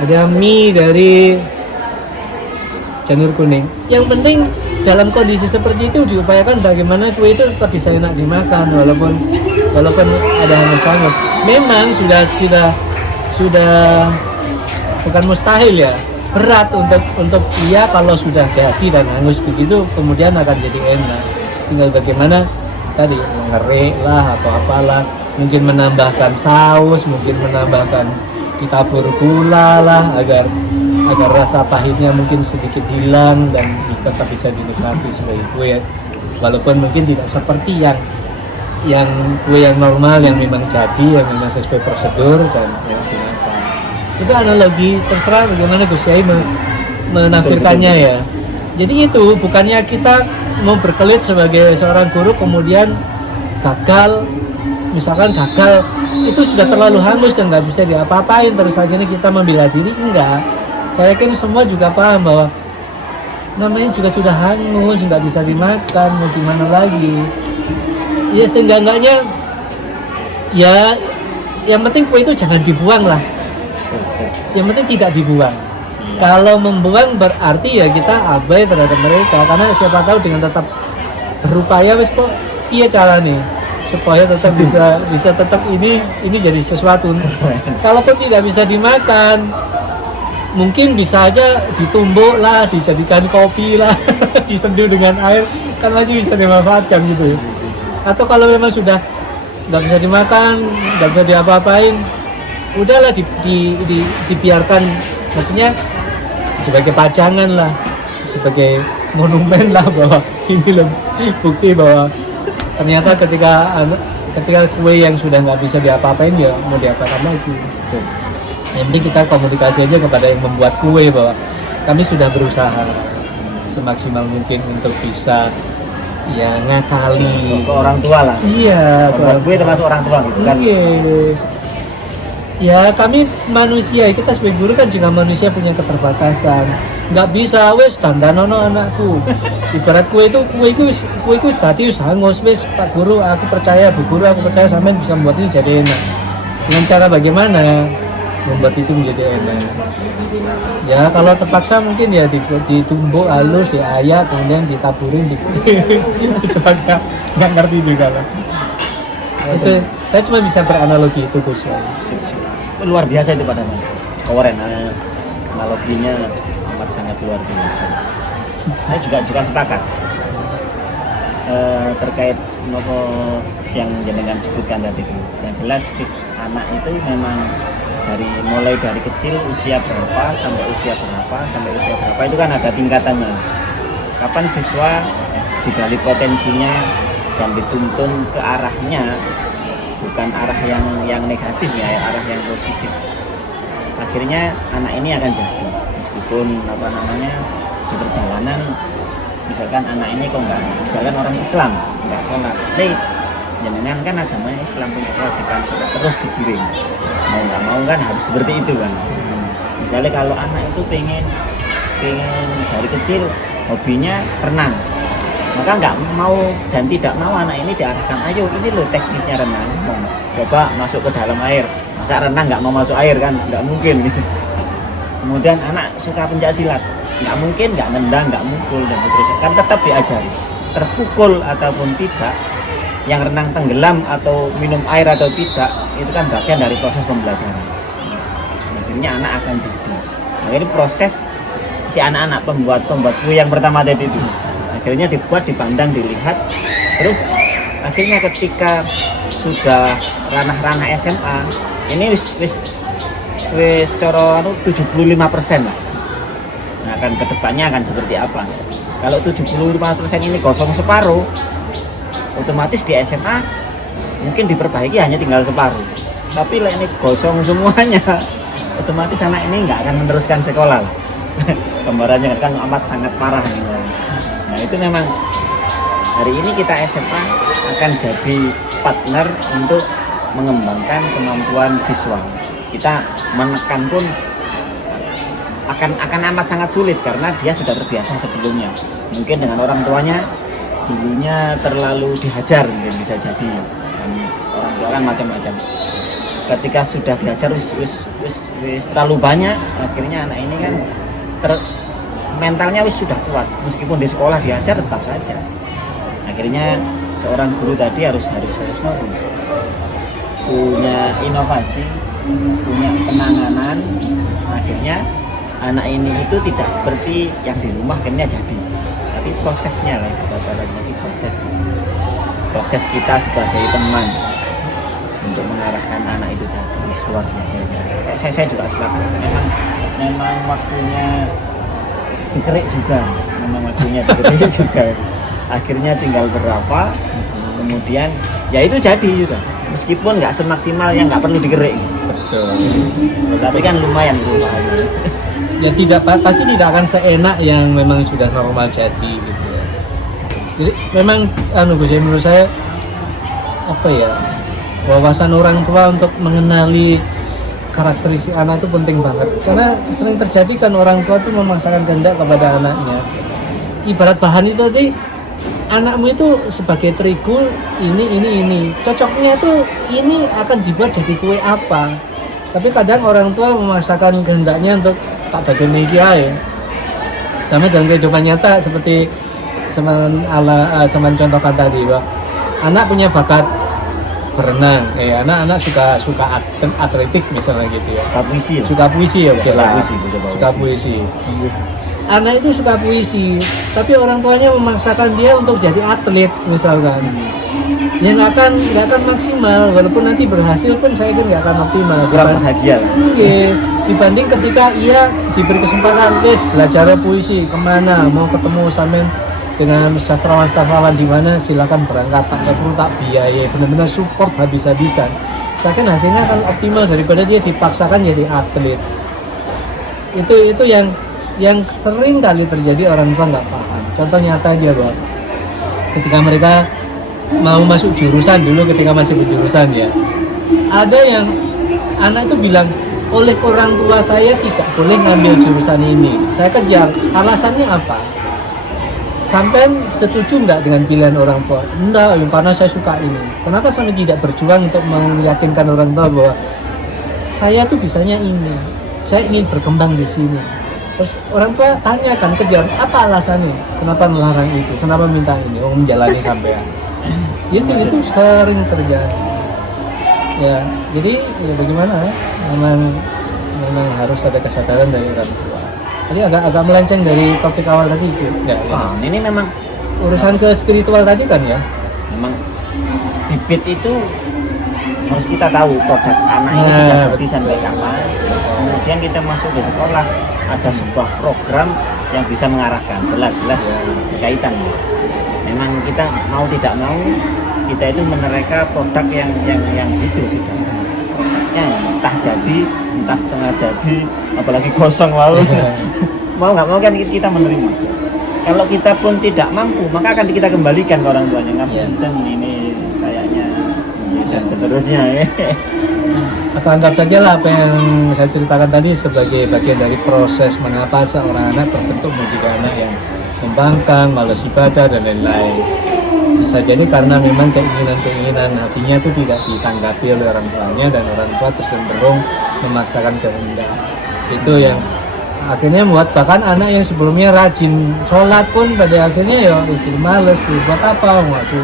ada mie dari janur kuning. Yang penting dalam kondisi seperti itu diupayakan bagaimana kue itu tetap bisa enak dimakan walaupun ada hangus-hangus. Memang sudah bukan mustahil ya, berat untuk dia kalau sudah jadi dan hangus begitu kemudian akan jadi enak. Tinggal bagaimana tadi mengerik lah atau apalah, mungkin menambahkan saus, mungkin menambahkan ditabur gula lah agar rasa pahitnya mungkin sedikit hilang dan tetap bisa dinikmati sebagai kue, walaupun mungkin tidak seperti yang kue yang normal yang memang jadi, yang memang sesuai prosedur dan yang dimakan. Itu analogi, terserah bagaimana Gus Yai menafsirkannya ya. Jadi itu bukannya kita mau berkelit sebagai seorang guru kemudian gagal, misalkan gagal itu sudah terlalu hangus dan nggak bisa diapa-apain terus akhirnya kita membela diri. Enggak, saya yakin semua juga paham bahwa namanya juga sudah hangus, nggak bisa dimakan, mau gimana lagi ya. Seenggak-enggaknya ya yang penting kue itu jangan dibuang lah, yang penting tidak dibuang. Kalau membuang berarti ya kita abai terhadap mereka, karena siapa tahu dengan tetap berupaya wis kok iya caranya supaya tetap bisa tetap ini jadi sesuatu. Kalaupun tidak bisa dimakan, mungkin bisa aja ditumbuk lah, dijadikan kopi lah, diseduh dengan air, kan masih bisa dimanfaatkan gitu ya. Atau kalau memang sudah nggak bisa dimakan, nggak bisa diapa-apain, udahlah dibiarkan, maksudnya sebagai pajangan lah, sebagai monumen lah bahwa ini loh bukti bahwa ternyata ketika kue yang sudah nggak bisa diapa-apain ya mau diapakan lagi. Yang penting kita komunikasi aja kepada yang membuat kue bahwa kami sudah berusaha semaksimal mungkin untuk bisa ya ngakali ke orang tua lah. Iya, kue termasuk orang tua gitu kan. Iya. Ya kami manusia, kita sebagai guru kan juga manusia punya keterbatasan. Nggak bisa wes dandanono anakku. Ibarat kue itu tadi hangus wes Pak Guru, aku percaya Bu Guru, aku percaya sampean bisa membuat ini jadi enak. Dengan cara bagaimana membuat itu menjadi enak? Ya kalau terpaksa mungkin ya ditumbuk halus, diayak, kemudian ditaburin sebagai nggak ngerti juga lah. Itu saya cuma bisa beranalogi itu Gus. Luar biasa itu padahal keren, analoginya amat sangat luar biasa. Saya juga sepakat terkait nopo yang jenengan sebutkan tadi. Yang jelas anak itu memang mulai dari kecil usia berapa sampai usia berapa itu kan ada tingkatannya. Kapan siswa digali potensinya dan dituntun ke arahnya, bukan arah yang negatif ya, arah yang positif. Akhirnya anak ini akan jadi, meskipun di perjalanan misalkan anak ini kok enggak, misalkan orang Islam enggak sholat, jangan kan agamanya Islam punya kewajiban sholat, terus digiring mau nggak mau kan harus seperti itu kan. Misalnya kalau anak itu pengen dari kecil hobinya renang, maka nggak mau dan tidak mau anak ini diarahkan, ayo ini loh tekniknya renang, coba masuk ke dalam air. Masa renang nggak mau masuk air kan, nggak mungkin gitu. Kemudian anak suka pencak silat, nggak mungkin nggak nendang, nggak mukul dan seterusnya, kan tetap diajari. Terpukul ataupun tidak, yang renang tenggelam atau minum air atau tidak, itu kan bagian dari proses pembelajaran. Akhirnya anak akan jadi. Akhirnya proses si anak-anak pembuat kue yang pertama tadi itu akhirnya dibuat, dipandang, dilihat, terus akhirnya ketika sudah ranah-ranah SMA ini wis coro 75% lah. Nah kan kedepannya akan seperti apa? Kalau 75% ini kosong separuh, otomatis di SMA mungkin diperbaiki hanya tinggal separuh. Tapi ini kosong semuanya, otomatis anak ini nggak akan meneruskan sekolah. Gambarannya kan amat sangat parah nih. Nah itu memang hari ini kita SMA akan jadi partner untuk mengembangkan kemampuan siswa. Kita menekan pun akan amat sangat sulit karena dia sudah terbiasa sebelumnya. Mungkin dengan orang tuanya dulunya terlalu dihajar, mungkin bisa jadi. Dan orang tua kan macam-macam. ketika sudah diajar wis terlalu banyak, akhirnya anak ini kan mentalnya wis sudah kuat, meskipun di sekolah diajar tetap saja. Akhirnya seorang guru tadi harus punya inovasi, punya penanganan. Akhirnya anak ini itu tidak seperti yang di rumah akhirnya jadi, tapi prosesnya lah, lagi proses kita sebagai teman untuk mengarahkan anak itu tadi luar biasa. Saya juga sepakat, memang waktunya dikerik juga, akhirnya tinggal berapa, kemudian ya itu jadi juga, meskipun nggak semaksimal yang nggak perlu dikerik. Betul. Tapi kan lumayan. Ya pasti tidak akan seenak yang memang sudah normal jadi gitu ya. Jadi memang menurut saya apa ya, wawasan orang tua untuk mengenali karakteristik anak itu penting banget, karena sering terjadi kan orang tua itu memaksakan kehendak kepada anaknya. Ibarat bahan itu tadi, anakmu itu sebagai terigu ini cocoknya itu ini akan dibuat jadi kue apa, tapi kadang orang tua memaksakan kehendaknya untuk tak bagian ya. Sama dalam kehidupan nyata seperti semen contohkan tadi, bahwa anak punya bakat berenang, anak suka atletik misalnya gitu ya, suka puisi ya, suka puisi. Anak itu suka puisi, tapi orang tuanya memaksakan dia untuk jadi atlet misalkan, ya nggak akan maksimal, walaupun nanti berhasil pun saya kira nggak akan optimal. Kurang bahagia lah. Dibanding ketika ia diberi kesempatan belajar puisi kemana, mau ketemu sama dengan sastrawan di mana, silakan berangkat, tak perlu tak biaya, benar-benar support habis-habisan. Saya kira hasilnya akan optimal daripada dia dipaksakan jadi atlet. Itu yang sering kali terjadi, orang tua nggak paham. Contoh nyata aja, bahwa ketika mereka mau masuk jurusan dulu, ketika masih berjurusan ya, ada yang anak itu bilang, oleh orang tua saya tidak boleh ngambil jurusan ini. Saya kejar, alasannya apa? Sampai setuju nggak dengan pilihan orang tua? Enggak, karena saya suka ini. Kenapa sampai tidak berjuang untuk meyakinkan orang tua bahwa saya tuh bisanya ini, saya ingin berkembang di sini. Terus orang tua tanyakan, kejar, apa alasannya? Kenapa melarang itu? Kenapa minta ini? Oh, menjalani sampean. Itu sering terjadi. Ya, jadi ya bagaimana? Memang harus ada kesadaran dari orang tua. Jadi agak melenceng dari topik awal tadi itu. Ya. Ini memang urusan ke spiritual tadi kan ya. Memang bibit itu harus kita tahu produk anak ini sudah jadi sampai kapan. Kemudian kita masuk di sekolah, ada sebuah program yang bisa mengarahkan, jelas berkaitan. Memang kita mau tidak mau, kita itu menereka produk yang itu sudah. Ya, entah jadi, entah setengah jadi, apalagi kosong lalu. Mau nggak mau kan kita menerima. Kalau kita pun tidak mampu, maka akan kita kembalikan ke orang tuanya. Ngapunten ini kayaknya dan seterusnya ya. Atau anggap saja lah apa yang saya ceritakan tadi sebagai bagian dari proses mengapa seorang anak terbentuk menjadi anak yang membangkang, malas ibadah dan lain-lain. Bisa jadi karena memang keinginan hatinya itu tidak ditanggapi oleh orang tuanya, dan orang tua terus cenderung memaksakan kehendak. Itu yang akhirnya membuat bahkan anak yang sebelumnya rajin sholat pun pada akhirnya ya istri males, buat apa waktu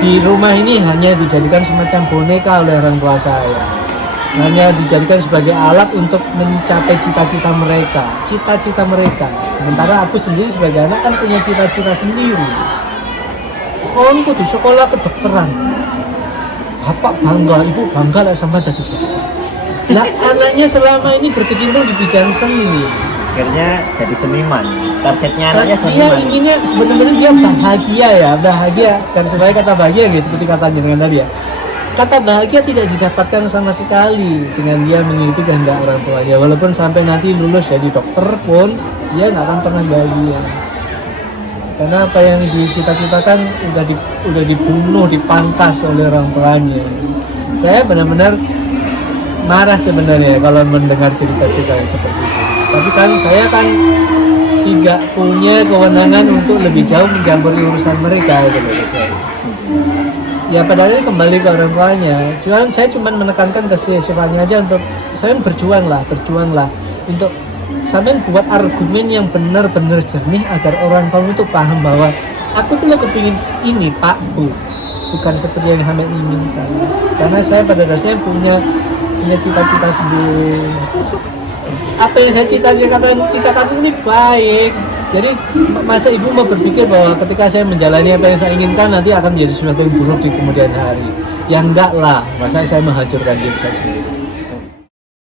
di rumah ini hanya dijadikan semacam boneka oleh orang tua saya, hanya dijadikan sebagai alat untuk mencapai cita-cita mereka. Sementara aku sendiri sebagai anak kan punya cita-cita sendiri. Kon kudu sekolah kedokteran, bapak bangga, ibu bangga lah sama jadi dokter. Lah anaknya selama ini berkecimpung di bidang seni, akhirnya jadi seniman. Targetnya anaknya dia seniman. inginnya benar-benar dia bahagia. Dan supaya kata bahagia ya seperti kata jenengan tadi ya, kata bahagia tidak didapatkan sama sekali dengan dia mengikuti kehendak orang tuanya. Walaupun sampai nanti lulus jadi dokter pun, dia nggak akan pernah bahagia. Karena apa yang dicita-citakan udah dibunuh, dipangkas oleh orang tuanya. Saya benar-benar marah sebenarnya kalau mendengar cerita-cerita yang seperti itu. Tapi kan saya kan tidak punya kewenangan untuk lebih jauh mencampuri urusan mereka gitu loh saya. ya padahal ini kembali ke orang tuanya. Saya cuma menekankan ke si Sifatnya aja untuk saya berjuanglah untuk sampai buat argumen yang benar-benar jernih agar orang kamu itu paham bahwa aku tuh kepingin ini Pak Bu, bukan seperti yang sampai inginkan. Karena saya pada dasarnya punya cita-cita sendiri. Apa yang saya cita-citakan ini baik. Jadi masa ibu mau berpikir bahwa ketika saya menjalani apa yang saya inginkan nanti akan menjadi sesuatu yang buruk di kemudian hari? Ya enggak lah, masa saya menghancurkan diri saya sendiri.